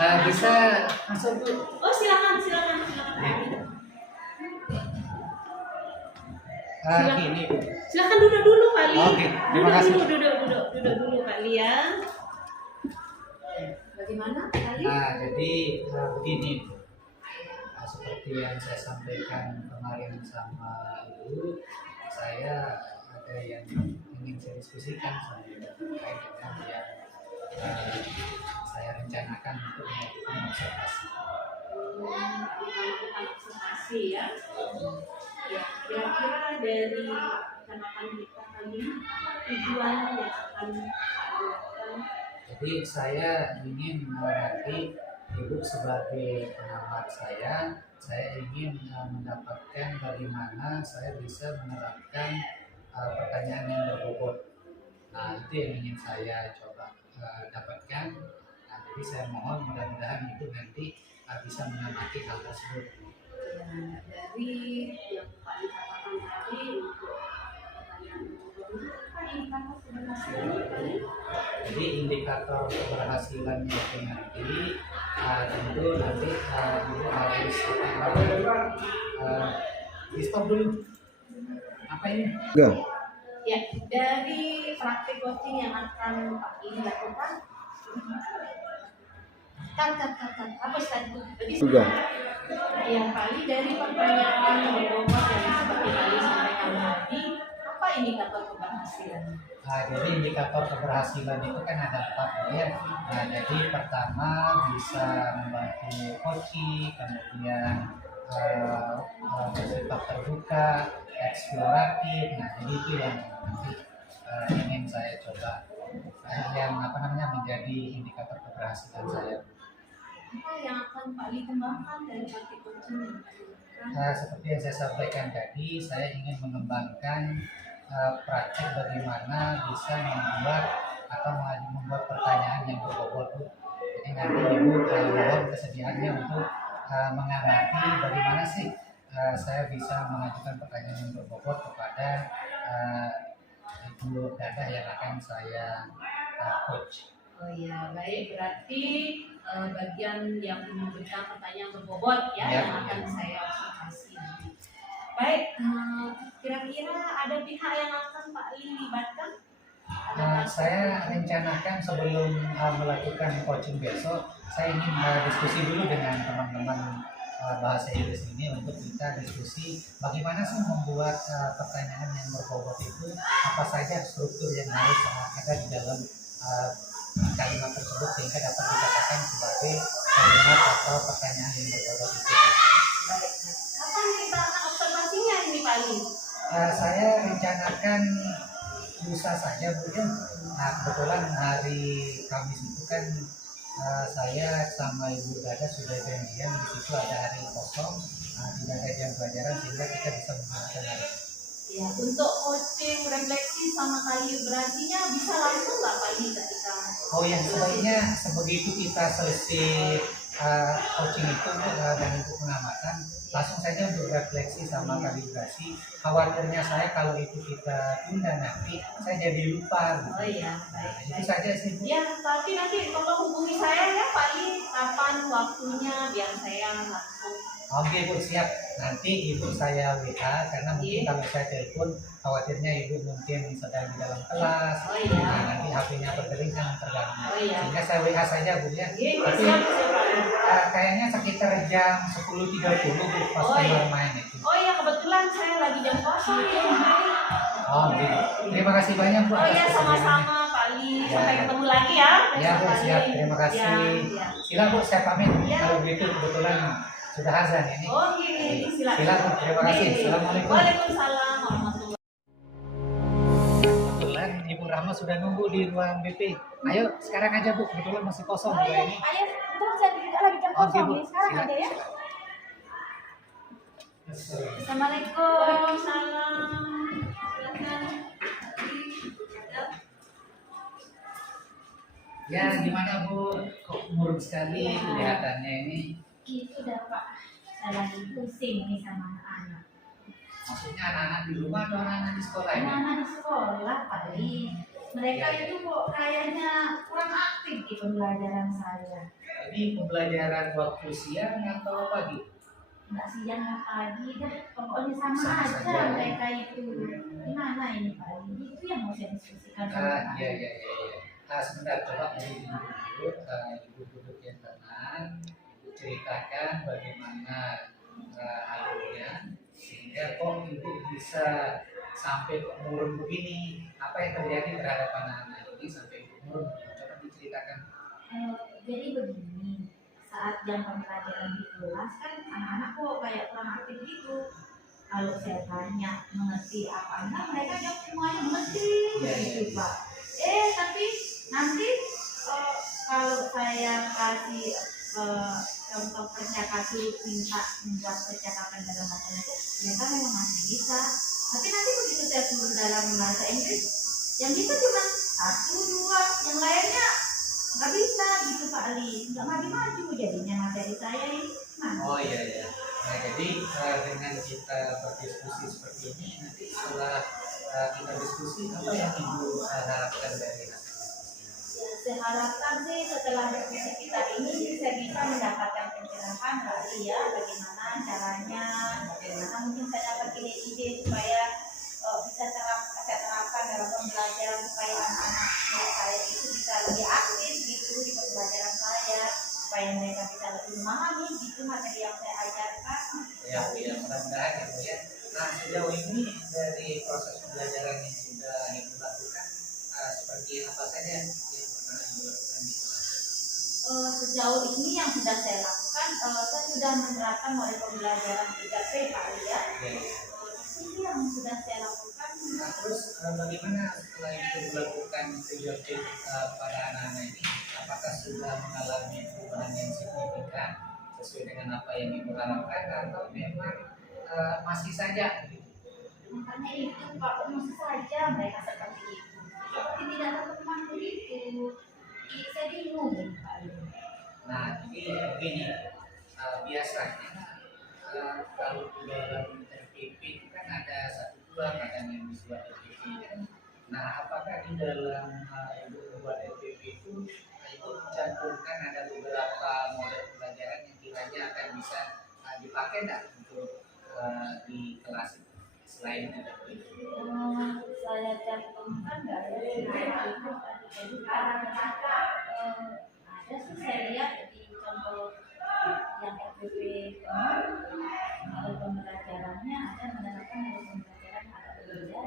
Bisa masuk Bu. Oh, silakan. Gini. Silakan duduk dulu kali. Oke, terima kasih. Duduk dulu kali ya. Bagaimana kali? Jadi begini, seperti yang saya sampaikan kemarin sama Ibu, saya ada yang ingin saya diskusikan sama Ibu terkait dengan yang saya rencanakan untuk melakukan observasi. Observasi ya. Ya, kira-kira dari catatan kita kali ini apa tujuan yang akan dilakukan? Jadi saya ingin nanti Ibu sebagai pengamat saya ingin mendapatkan bagaimana saya bisa menerapkan pertanyaan yang berbobot. Nah, itu yang ingin saya coba dapatkan. Nah, jadi saya mohon mudah-mudahan Ibu nanti bisa mengamati hal tersebut. Ya, dari yang Pak dikatakan tadi untuk pertanyaan apa indikator keberhasilan tadi? Jadi indikator keberhasilannya itu nanti tentu nanti Ibu harus di stop dulu. Apa ini? Enggak. Ya, dari praktik coaching yang akan Pak ini lakukan. Apa tadi? Sudah. Yang kali dari pertanyaan yang berbobot yang seperti kali sampaikan tadi, apa indikator keberhasilan? Jadi indikator keberhasilan itu kan ada 4 ya. Nah, jadi pertama bisa membantu coaching, kemudian bersifat terbuka, eksploratif. Nah, jadi itu yang nanti ingin saya coba yang menjadi indikator keberhasilan saya. Apa yang akan Pak Li kembangkan dari praktik coaching? Seperti yang saya sampaikan tadi, saya ingin mengembangkan praktek bagaimana bisa membuat pertanyaan yang berbobot. Jadi nanti Ibu mohon kesediaannya untuk mengamati bagaimana sih saya bisa mengajukan pertanyaan yang berbobot kepada Ibu Dadah yang akan saya coach. Oh iya, baik. Berarti bagian yang memberikan pertanyaan berbobot ya, yang akan saya observasi. Baik, kira-kira ada pihak yang akan Pak Li libatkan? Saya rencanakan sebelum melakukan coaching besok, saya ingin diskusi dulu dengan teman-teman bahasa Inggris ini untuk kita diskusi bagaimana sih membuat pertanyaan yang berbobot itu, apa saja struktur yang harus ada di dalam kalimat tersebut sehingga dapat dikatakan sebagai kalimat atau pertanyaan yang berbobot itu. Baik. Kapan kita akan observasinya ini Pak Li? Saya rencanakan lusa saja Bu. Nah, kebetulan hari Kamis itu kan saya sama Ibu Dada sudah janjian di situ ada hari kosong, tidak ada jam pelajaran sehingga kita bisa menggunakan hari. Ya, untuk coaching refleksi sama kalibrasinya bisa langsung nggak Pak Li ketika? Oh ya, sebaiknya sebegitu kita selesai coaching itu dan itu pengamatan, langsung saja untuk refleksi sama kalibrasi. Khawatirnya saya kalau itu kita tunda nanti saya jadi lupa. Oh iya, baik. Itu saja sih. Ya, tapi nanti kalau hubungi saya ya Pak Li, kapan waktunya biar saya langsung. Oke Bu, siap. Nanti Ibu saya WA karena mungkin kalau saya telepon khawatirnya Ibu mungkin sedang di dalam kelas. Oh iya. Nah, nanti HP-nya berdering kan terganggu. Oh iya. Sehingga saya WA saja Bu ya. Tapi Siap. kayaknya sekitar jam 10.30 Bu customer main itu. Oh iya, kebetulan saya lagi jam kosong ya Pak Li. Oh gitu. Terima kasih banyak Bu. Oh iya, sama-sama Pak Li. Sampai ketemu lagi ya. Ya Bu, siap. Terima kasih. Ya. Silakan Bu, saya pamit. Ya. Kalau begitu kebetulan sudah azan ini. Oh gini, silakan. Silakan. Terima kasih. Assalamualaikum. Waalaikumsalam warahmatullahi. Kebetulan Ibu Rahma sudah nunggu di ruang BP. Ayo sekarang aja Bu, kebetulan masih kosong Oh juga iya, ini. ayo, terus saya juga lagi jam Oke, kosong Bu. nih. Sekarang Silakan. aja ya. Assalamualaikum. Waalaikumsalam. Silakan. Ya gimana Bu? Kok murung sekali kelihatannya ini? Itu dah Pak. Saya lagi pusing nih sama anak-anak. Maksudnya anak-anak di rumah atau anak-anak di sekolah ini? Anak-anak di sekolah Pak Li. Mereka Ya, ya. itu kok kayaknya kurang aktif di pembelajaran saya. Ini pembelajaran waktu siang atau pagi? Nggak siang nggak pagi dah, pokoknya sama Sama aja saja. mereka itu. Gimana ini Pak Ali? Itu yang mau saya diskusikan sama Pak Iya, Ali. iya, iya, iya. Sebentar, coba ibu duduk, ibu duduk yang tenang, ibu ceritakan bagaimana alurnya, sehingga kok ibu bisa sampai murung begini, apa yang terjadi terhadap anak-anak ini sampai ibu murung, coba diceritakan. Jadi begini, saat jam pembelajaran di kelas kan anak-anak kok kayak kurang aktif gitu. Kalau saya tanya mengerti apa enggak, mereka jawab semuanya mengerti begitu Pak. Tapi nanti kalau saya kasih contoh percakapan, minta membuat percakapan dalam bahasa Indonesia, mereka memang masih bisa. Tapi nanti begitu saya suruh dalam bahasa Inggris, yang bisa cuma satu dua, yang lainnya nggak bisa gitu Pak Ali, nggak maju-maju jadinya materi saya ini. Oh iya, iya. Nah, jadi dengan kita berdiskusi seperti ini, nanti setelah kita diskusi, apa yang ibu harapkan dari hasil diskusi? Saya harapkan sih setelah diskusi kita ini saya bisa mendapatkan pencerahan dari ya bagaimana caranya, bagaimana mungkin saya dapat ide-ide supaya bisa saya terapkan dalam pembelajaran supaya anak-anak saya itu bisa lebih aktif gitu di pembelajaran saya, supaya mereka bisa lebih memahami gitu materi yang saya ajarkan. Ya, ya, mudah-mudahan ya, Bu, ya. Nah, sejauh ini dari proses pembelajaran yang sudah ibu lakukan, seperti apa saja yang pernah ibu lakukan di kelas? Sejauh ini yang sudah saya lakukan, saya sudah menerapkan model pembelajaran 3P Pak Ali ya. Ya, ya. Ini yang sudah saya lakukan. Nah, terus bagaimana setelah itu melakukan periode pada anak-anak ini, apakah sudah mengalami perubahan yang signifikan sesuai dengan apa yang ibu harapkan atau memang masih saja? Makanya itu Pak, masih saja mereka seperti itu. Seperti tidak ada teman begitu. Saya bingung ini Pak Ali. Nah, jadi begini, biasanya kalau di dalam RPP itu kan ada satu dua kadang yang dibuat RPP ya. Nah, apakah di dalam ibu membuat RPP itu ibu mencantumkan ada beberapa model pembelajaran yang kiranya akan bisa dipakai nggak untuk di kelas itu selain RPP? Saya cantumkan nggak ada itu. Jadi karena ada sih saya lihat di contoh yang FBB model pembelajarannya ada menerapkan model pembelajaran agak berbeda.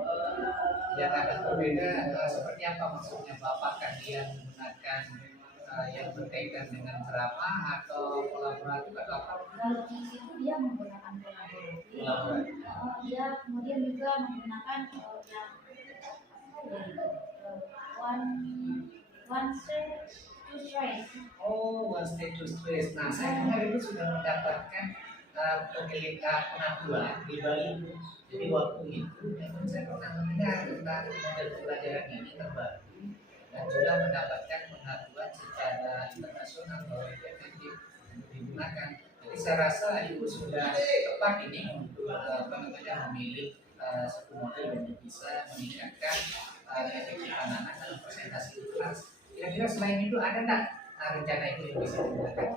Yang agak berbeda seperti apa maksudnya? Apakah dia menggunakan yang berkaitan dengan drama atau kolaboratif atau apa? Kalau di situ dia menggunakan kolaborasi. Kolaboratif. Dia kemudian juga menggunakan yang one one step two straight. Oh, one stage to stress. Nah, saya dengar itu sudah mendapatkan pengakuan di Bali. Jadi waktu itu memang saya pernah mendengar tentang model pembelajaran ini terbaru dan sudah mendapatkan pengakuan secara internasional bahwa itu efektif untuk digunakan. Jadi saya rasa ibu sudah tepat ini untuk memilih satu model untuk bisa meningkatkan efektif anak-anak dalam presentasi di kelas. Kira-kira selain itu ada nggak rencana itu yang bisa digunakan?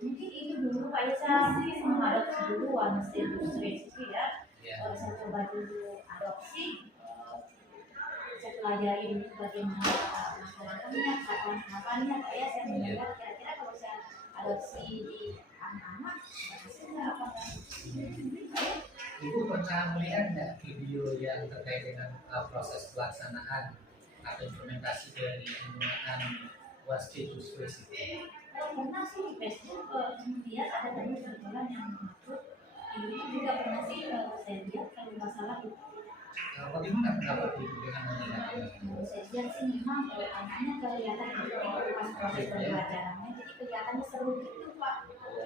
Mungkin itu dulu Pak Isa mengadopsi dulu one step two straight itu ya. Ya. Saya coba dulu adopsi, saya pelajari dulu bagaimana masyarakat kapan-kapannya Pak ya, saya melihat kira-kira kalau saya adopsi di anak-anak hasilnya apa enggak. Ibu pernah melihat nggak video yang terkait dengan proses pelaksanaan atau implementasi dari penggunaan Wastitus itu? Pernah sih di Facebook kemudian ada teman kebetulan yang mengatur ini juga pernah sih saya lihat kalau nggak salah itu. Bagaimana pendapat ibu dengan melihat ini? Saya lihat sih memang anaknya kelihatan itu pas proses pembelajarannya, jadi kelihatannya seru gitu Pak.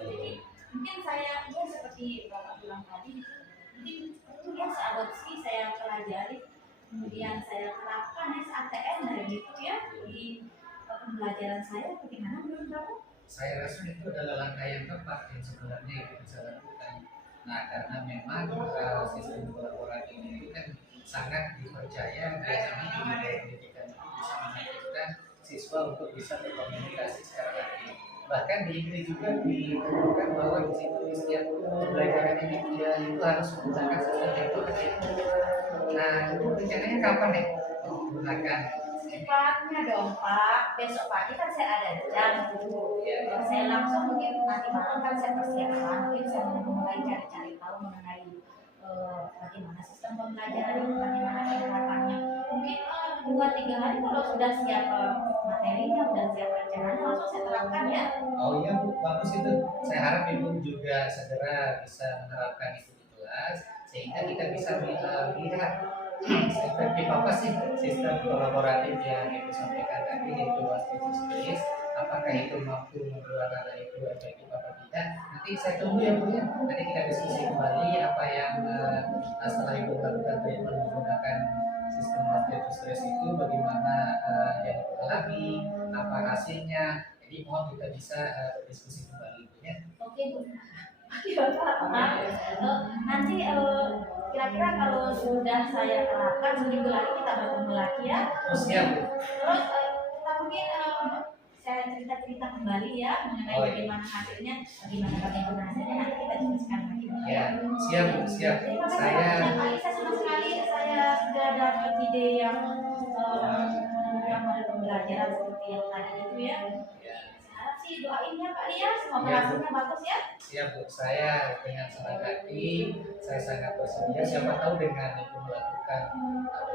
Jadi mungkin saya ya seperti Bapak bilang tadi gitu, mungkin itu ya saya adopsi, saya pelajari, kemudian saya terapkan SATM dari itu ya di pembelajaran saya. Bagaimana menurut Bapak? Saya rasa itu adalah langkah yang tepat yang sebenarnya ibu bisa lakukan. Nah, karena memang sistem kolaboratif ini kan sangat dipercaya biasanya di dunia pendidikan itu bisa memungkinkan siswa untuk bisa berkomunikasi secara aktif. Bahkan di Inggris juga ditentukan bahwa di situ di setiap pembelajaran ini dia itu harus menggunakan sistem teknologi. Nah, itu rencananya kapan nih menggunakan ini? Cepatnya dong Pak, besok pagi kan saya ada jam tuh. Saya langsung mungkin nanti malam kan saya persiapkan, mungkin saya mau mulai cari-cari tahu mengenai bagaimana sistem pembelajaran, bagaimana penerapannya. Mungkin 2-3 hari kalau sudah siap materinya, sudah siap rencananya, langsung saya terapkan ya. Oh iya Bu, bagus itu. Saya harap Ibu juga segera bisa menerapkan itu di kelas sehingga kita bisa melihat efektif apa sih sistem kolaboratif yang Ibu sampaikan tadi yaitu Space. Apakah itu mampu membuat itu efektif apa tidak? Nanti saya tunggu ya Bu ya. Nanti kita diskusi kembali apa yang setelah Ibu melakukan treatment menggunakan sistem Space itu bagaimana yang Ibu alami, apa hasilnya. Jadi mohon kita bisa berdiskusi kembali ya. Oke Bu. Ya, Pak. Nanti kira-kira kalau sudah saya terapkan seminggu lagi kita bertemu lagi ya. Oh, siap Bu. Terus kita mungkin saya cerita-cerita kembali ya mengenai Oh, iya. bagaimana hasilnya, bagaimana hasilnya nanti kita diskusikan lagi. Ya, siap Bu, siap. Terima kasih Saya banyak, Pak. Saya senang sekali saya sudah dapat ide yang model pembelajaran seperti yang tadi itu ya. Saya harap sih doain ya Pak ya, semoga Ya, Bu. hasilnya bagus ya. siap Bu, saya dengan senang hati, saya sangat bersedia. Siapa tahu dengan Ibu melakukan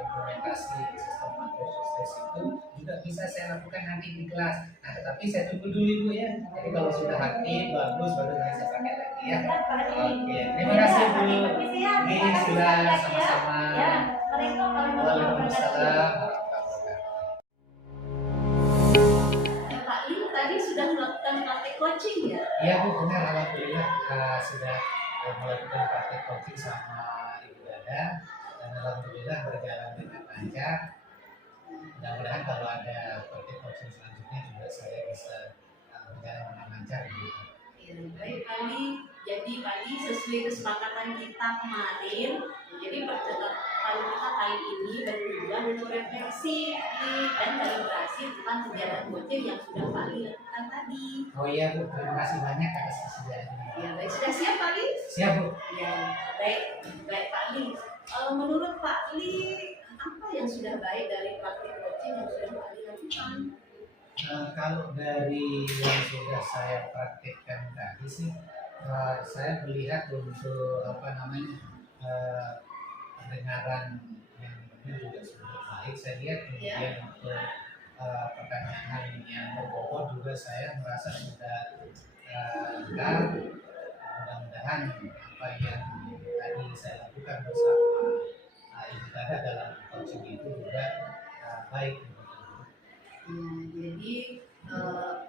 implementasi sistem Matrix itu juga bisa saya lakukan nanti di kelas. Nah, tetapi saya tunggu dulu Ibu ya. Jadi kalau sudah aktif, bagus, baru nanti saya pakai lagi ya. Ya, Pak Adi. Oke, terima kasih Bu. Permisi ya. Ini Terima kasih sudah sekali lagi ya. sama-sama. Ya, Waalaikumsalam warahmatullahi Waalaikumsalam wabarakatuh. warahmatullahi wabarakatuh. Pak Lim tadi sudah melakukan praktik coaching ya? Iya Bu, benar. Alhamdulillah sudah melakukan praktek coaching sama Ibu Dada dan alhamdulillah berjalan dengan lancar. Mudah-mudahan kalau ada praktek coaching selanjutnya juga saya bisa berjalan dengan lancar gitu. Ya, baik Pak Lim. Jadi Pak Lim sesuai kesepakatan kita kemarin, jadi percakapan kita kali ini bertujuan untuk refleksi dan kalibrasi tentang kegiatan coaching yang sudah Pak Lim lakukan tadi. Oh iya Bu, terima kasih banyak atas kesediaannya. Ya, baik, sudah siap Pak Lim? Siap Bu. Ya, baik, baik Pak Lim. Menurut Pak Lim, apa yang sudah baik dari praktik coaching yang sudah Pak Lim lakukan? Kalau dari yang sudah saya praktekkan tadi sih, saya melihat untuk pendengaran yang benar juga sudah baik. Saya lihat kemudian untuk pertanyaan yang berbobot juga saya merasa sudah lengkap. Mudah-mudahan apa yang tadi saya lakukan bersama Ibu Dada dalam coaching itu juga baik. Ya, jadi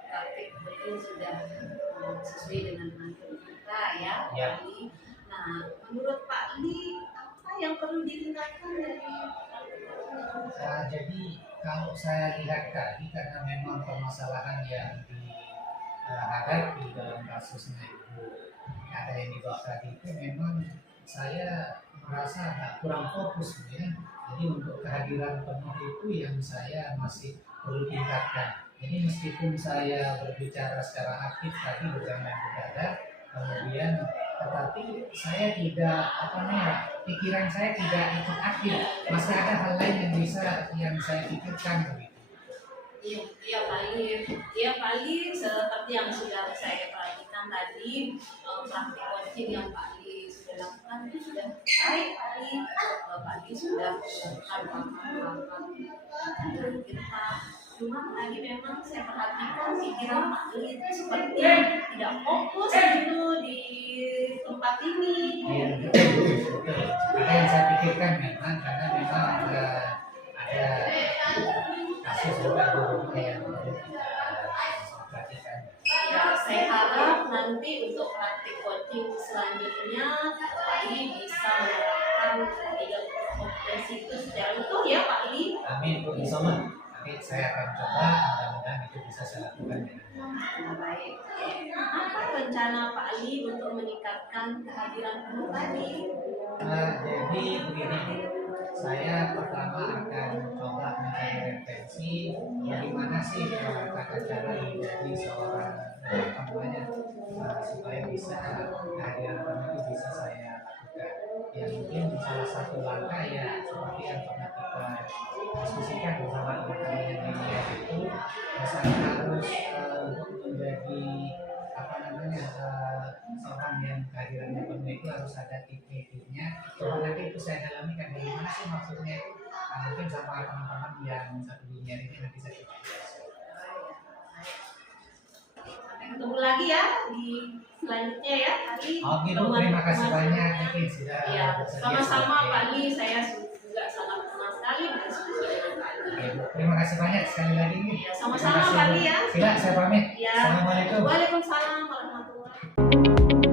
praktik coaching sudah sesuai dengan mantul kita ya, Ya. Pak Lim. Nah, menurut Pak Lim, apa yang perlu ditingkatkan dari praktik coaching? Jadi kalau saya lihat tadi karena memang permasalahan yang dihadapi dalam kasusnya Ibu ada yang dibawa tadi itu memang saya merasa agak kurang fokus ya. Jadi untuk kehadiran penuh itu yang saya masih perlu tingkatkan. Jadi meskipun saya berbicara secara aktif tadi bersama Ibu Dada, kemudian tetapi saya tidak pikiran saya tidak ikut aktif. Masih ada hal lain yang saya pikirkan begitu. Iya Pak Lim. Iya Pak Lim, seperti yang sudah saya perhatikan tadi, praktik coaching yang Pak Lim sudah lakukan itu sudah baik Pak Lim. Pak Lim sudah melakukan langkah-langkah kita. Cuma tadi memang saya perhatikan pikiran Pak Lim itu seperti tidak fokus gitu di tempat ini. Iya betul. Ada yang saya pikirkan memang karena memang ada kasus juga beberapa yang perlu kita perhatikan. Ya, saya harap nanti untuk praktik coaching selanjutnya Pak Lim bisa menerapkan 3 kompetensi itu secara utuh ya Pak Lim. Amin Bu Insomma. Nanti saya akan coba, mudah-mudahan itu bisa saya lakukan dengan Nah, baik. Apa rencana Pak Lim untuk meningkatkan kehadiran penuh tadi? jadi begini, saya pertama akan coba mencari referensi bagaimana sih tata cara menjadi seorang apa namanya supaya bisa kehadiran Tuhan itu bisa saya lakukan. Ya mungkin salah satu langkah ya seperti yang pernah kita diskusikan bersama teman-teman yang lainnya itu saya harus menjadi apa namanya seorang yang kehadirannya penuh itu harus ada titik-titiknya. Coba nanti itu saya dalami kan bagaimana sih maksudnya. Mungkin sama teman-teman yang satu dunia ini nanti saya coba. Sampai ketemu lagi ya di selanjutnya ya. Tadi Oke Bu, terima kasih banyak mungkin sudah Ya, bersedia sama-sama sebagai- Pak Li, saya juga sangat senang sekali berdiskusi dengan Pak Li. Oke, Bu. Terima kasih banyak sekali lagi. Ya, sama-sama Terima kasih, Pak Bu. Li ya. Sila, saya pamit. Ya. Assalamualaikum. Waalaikumsalam warahmatullahi wabarakatuh.